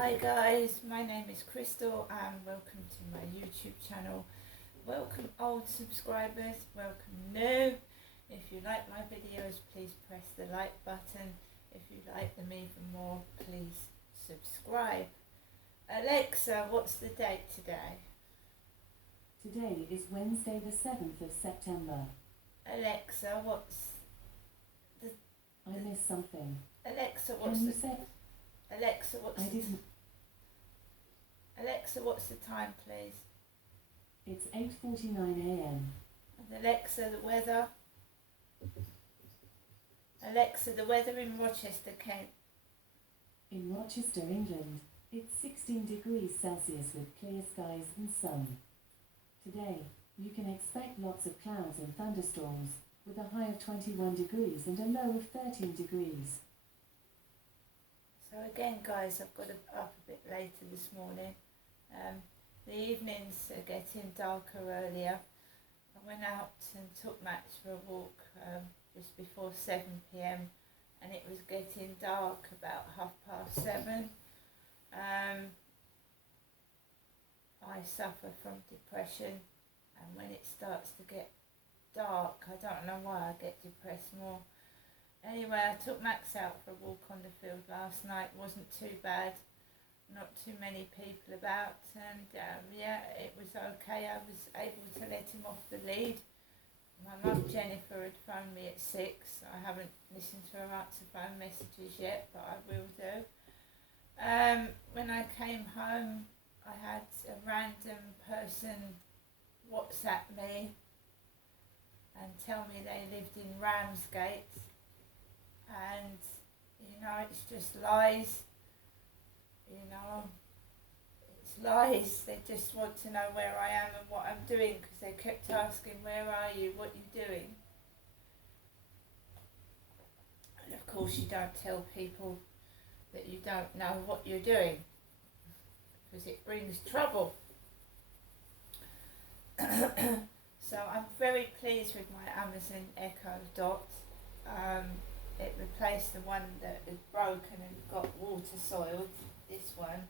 Hi guys, my name is Crystal and welcome to my YouTube channel. Welcome old subscribers, welcome new. If you like my videos, please press the like button. If you like them even more, please subscribe. Alexa, what's the date today? Today is Wednesday the 7th of September. Alexa, what's the... I missed something. Alexa, what's Can you the... say? Alexa, what's I the... didn't. Alexa, what's the time, please? It's 8:49 a.m. And Alexa, the weather. Alexa, the weather in Rochester, Kent. In Rochester, England, it's 16 degrees Celsius with clear skies and sun. Today, you can expect lots of clouds and thunderstorms, with a high of 21 degrees and a low of 13 degrees. So again, guys, I've got up a bit later this morning. The evenings are getting darker earlier. I went out and took Max for a walk just before 7 p.m. and it was getting dark about 7:30. I suffer from depression, and when it starts to get dark, I don't know why I get depressed more. Anyway, I took Max out for a walk on the field last night. Wasn't too bad, not too many people about, and yeah, it was okay. I was able to let him off the lead. My mum Jennifer had phoned me at 6. I haven't listened to her answer phone messages yet, but I will do. When I came home, I had a random person WhatsApp me and tell me they lived in Ramsgate. And, you know, it's just lies, you know, it's lies. They just want to know where I am and what I'm doing, because they kept asking, where are you, what are you doing? And of course you don't tell people that you don't know what you're doing, because it brings trouble. So I'm very pleased with my Amazon Echo Dot. It replaced the one that is broken and got water soiled, this one.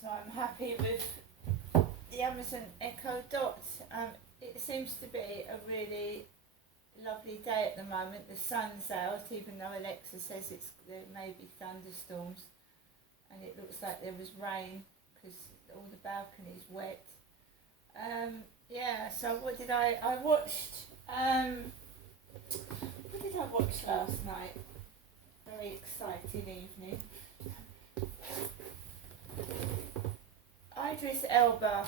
So I'm happy with the Amazon Echo Dot. It seems to be a really lovely day at the moment. The sun's out, even though Alexa says there may be thunderstorms, and it looks like there was rain because all the balcony's wet. Yeah, so what did I watched? What did I watch last night? Very exciting evening. Idris Elba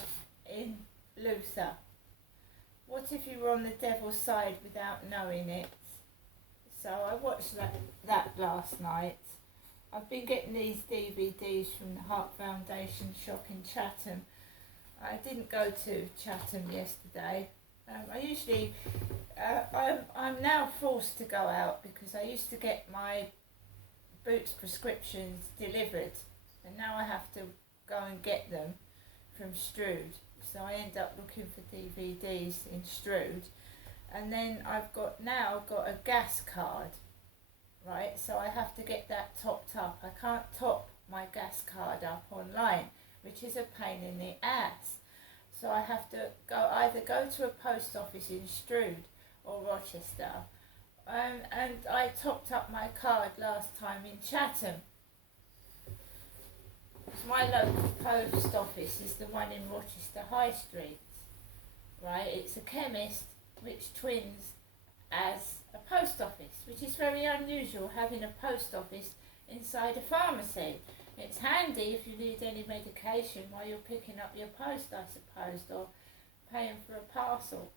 in Luther. What if you were on the devil's side without knowing it? So I watched that last night. I've been getting these DVDs from the Heart Foundation shop in Chatham. I didn't go to Chatham yesterday. I usually, I'm now forced to go out because I used to get my Boots prescriptions delivered, and now I have to go and get them from Strood. So I end up looking for DVDs in Strood, and then I've got a gas card, right? So I have to get that topped up. I can't top my gas card up online, which is a pain in the ass. So I have to either go to a post office in Strood or Rochester. And I topped up my card last time in Chatham. My local post office is the one in Rochester High Street, right? It's a chemist which twins as a post office, which is very unusual, having a post office inside a pharmacy. It's handy if you need any medication while you're picking up your post, I suppose, or paying for a parcel.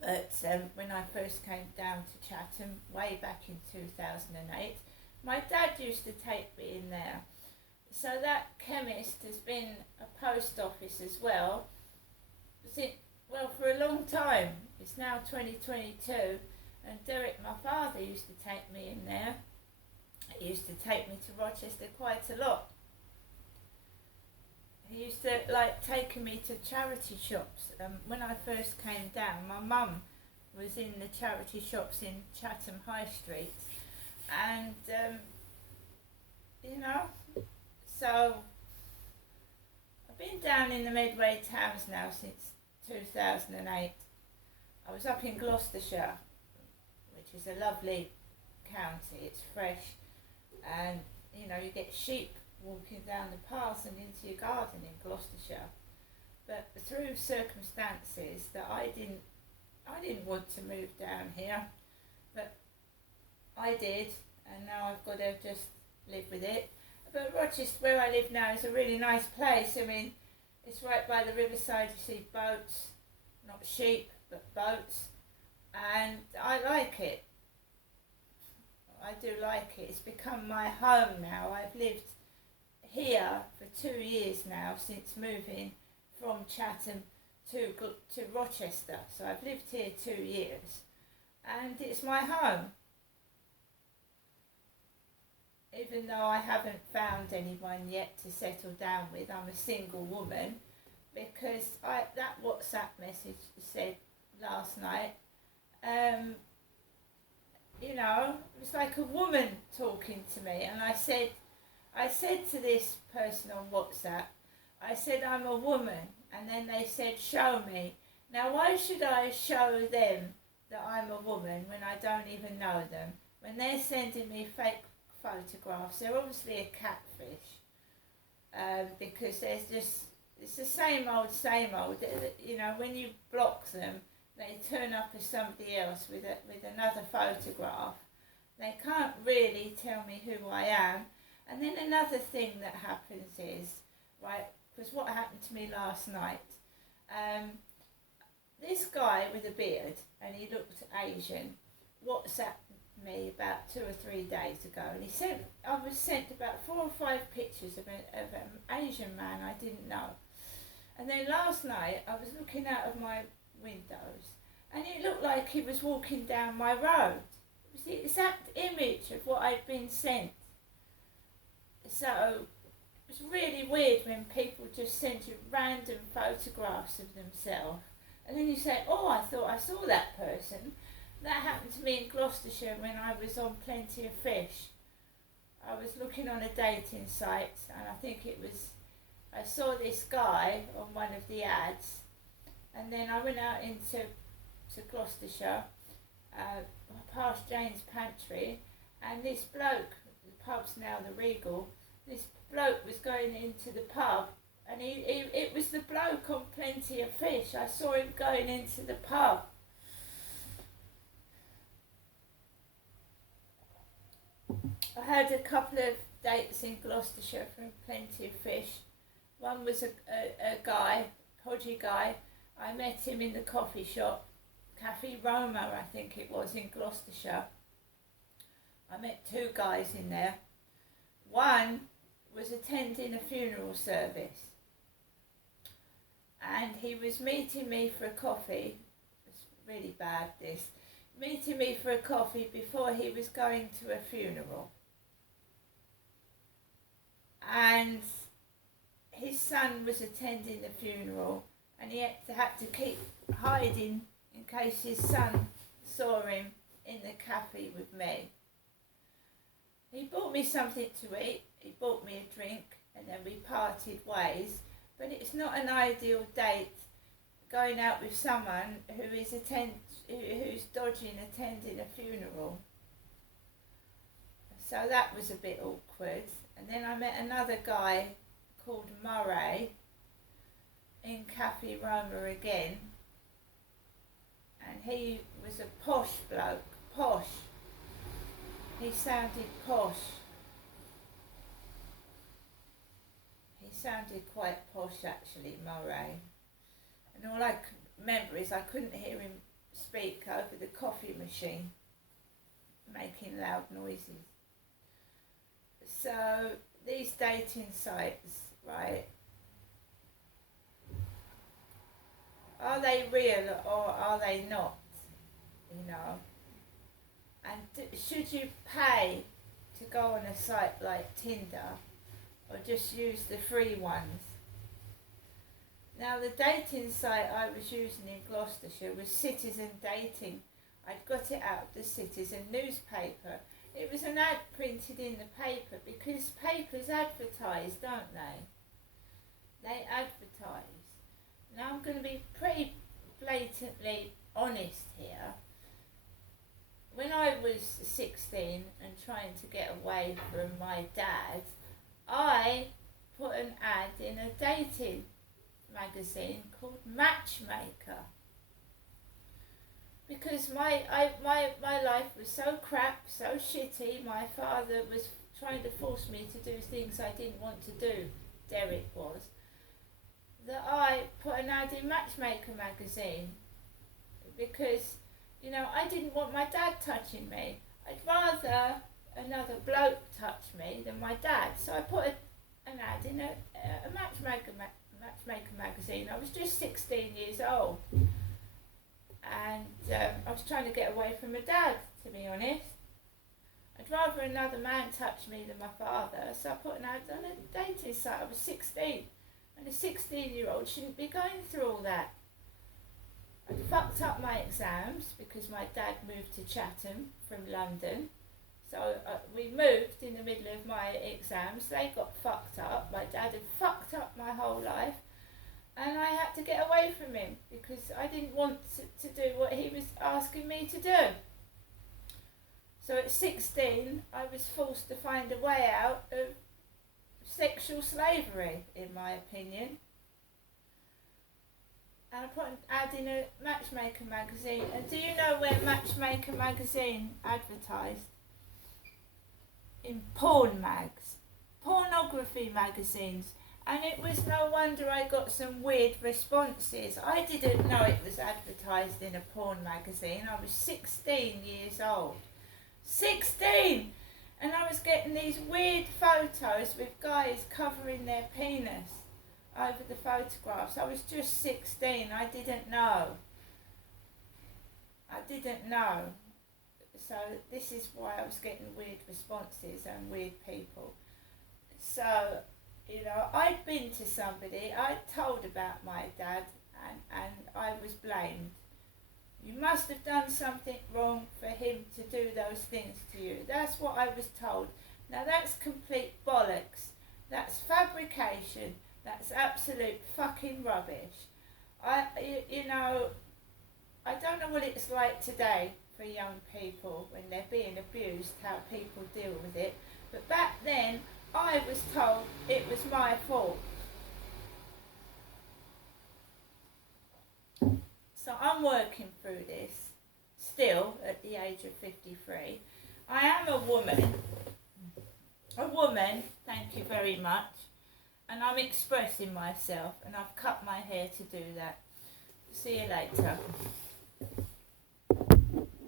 But when I first came down to Chatham, way back in 2008, my dad used to take me in there. So that chemist has been a post office as well, for a long time. It's now 2022, and Derek, my father, used to take me in there. He used to take me to Rochester quite a lot. He used to taking me to charity shops. When I first came down, my mum was in the charity shops in Chatham High Street, And you know, so I've been down in the Medway towns now since 2008. I was up in Gloucestershire, which is a lovely county. It's fresh, and you know, you get sheep walking down the paths and into your garden in Gloucestershire. But through circumstances that I didn't want to move down here, but I did, and now I've got to just live with it. But Rochester, where I live now, is a really nice place. I mean, it's right by the riverside. You see boats, not sheep, but boats, and I like it. I do like it. It's become my home now. I've lived here for 2 years now since moving from Chatham to Rochester. So I've lived here 2 years, and it's my home. Even though I haven't found anyone yet to settle down with, I'm a single woman, because that WhatsApp message said last night, you know, it was like a woman talking to me, and I said to this person on WhatsApp, I said, I'm a woman, and then they said, show me. Now why should I show them that I'm a woman when I don't even know them? When they're sending me fake photographs, they're obviously a catfish, because it's the same old, you know, when you block them, they turn up as somebody else with another photograph. They can't really tell me who I am. And then another thing that happens is, right, because what happened to me last night, this guy with a beard, and he looked Asian, WhatsApped me about 2 or 3 days ago, and I was sent about 4 or 5 pictures of an Asian man I didn't know. And then last night I was looking out of my windows, and it looked like he was walking down my road. It was the exact image of what I'd been sent. So it's really weird when people just send you random photographs of themselves, and then you say, oh, I thought I saw that person. That happened to me in Gloucestershire when I was on Plenty of Fish. I was looking on a dating site, and I saw this guy on one of the ads, and then I went out into Gloucestershire, past Jane's Pantry, and this bloke, the pub's now the Regal, this bloke was going into the pub, and it was the bloke on Plenty of Fish. I saw him going into the pub. I had a couple of dates in Gloucestershire from Plenty of Fish. One was a guy, podgy guy. I met him in the coffee shop, Cafe Roma, I think it was, in Gloucestershire. I met 2 guys in there. One was attending a funeral service, and he was meeting me for a coffee. It's really bad, this. Meeting me for a coffee before he was going to a funeral. And his son was attending the funeral, and he had to keep hiding in case his son saw him in the cafe with me. He bought me something to eat, he bought me a drink, and then we parted ways. But it's not an ideal date, going out with someone who's dodging attending a funeral. So that was a bit awkward. And then I met another guy called Murray in Cafe Roma again, and he was a posh bloke, posh. He sounded posh. He sounded quite posh actually, Murray. And all I could remember is I couldn't hear him speak over the coffee machine, making loud noises. So these dating sites, right, are they real or are they not, you know? And should you pay to go on a site like Tinder, or just use the free ones? Now the dating site I was using in Gloucestershire was Citizen Dating. I'd got it out of the Citizen newspaper. It was an ad printed in the paper, because papers advertise, don't they? They advertise. Now I'm going to be pretty blatantly honest here. When I was 16 and trying to get away from my dad, I put an ad in a dating magazine called Matchmaker. Because my life was so crap, so shitty, my father was trying to force me to do things I didn't want to do, Derek was, that I put an ad in Matchmaker magazine. Because, you know, I didn't want my dad touching me. I'd rather another bloke touch me than my dad. So I put an ad in a Matchmaker magazine. I was just 16 years old. And I was trying to get away from my dad, to be honest. I'd rather another man touch me than my father, so I put an ad on a dating site. I was 16, and a 16-year-old shouldn't be going through all that. I fucked up my exams because my dad moved to Chatham from London. So we moved in the middle of my exams. They got fucked up. My dad had fucked up my whole life. And I had to get away from him because I didn't want to do what he was asking me to do. So at 16, I was forced to find a way out of sexual slavery, in my opinion. And I put an ad in a Matchmaker magazine. And do you know where Matchmaker magazine advertised? In porn mags. Pornography magazines. And it was no wonder I got some weird responses. I didn't know it was advertised in a porn magazine. I was 16 years old. 16! And I was getting these weird photos with guys covering their penis over the photographs. I was just 16. I didn't know. So this is why I was getting weird responses and weird people. So, you know, I'd been to somebody, I'd told about my dad, and I was blamed. You must have done something wrong for him to do those things to you. That's what I was told. Now that's complete bollocks. That's fabrication. That's absolute fucking rubbish. You know, I don't know what it's like today for young people when they're being abused, how people deal with it. But back then, I was told it was my fault. So I'm working through this, still at the age of 53. I am a woman, thank you very much, and I'm expressing myself, and I've cut my hair to do that. See you later.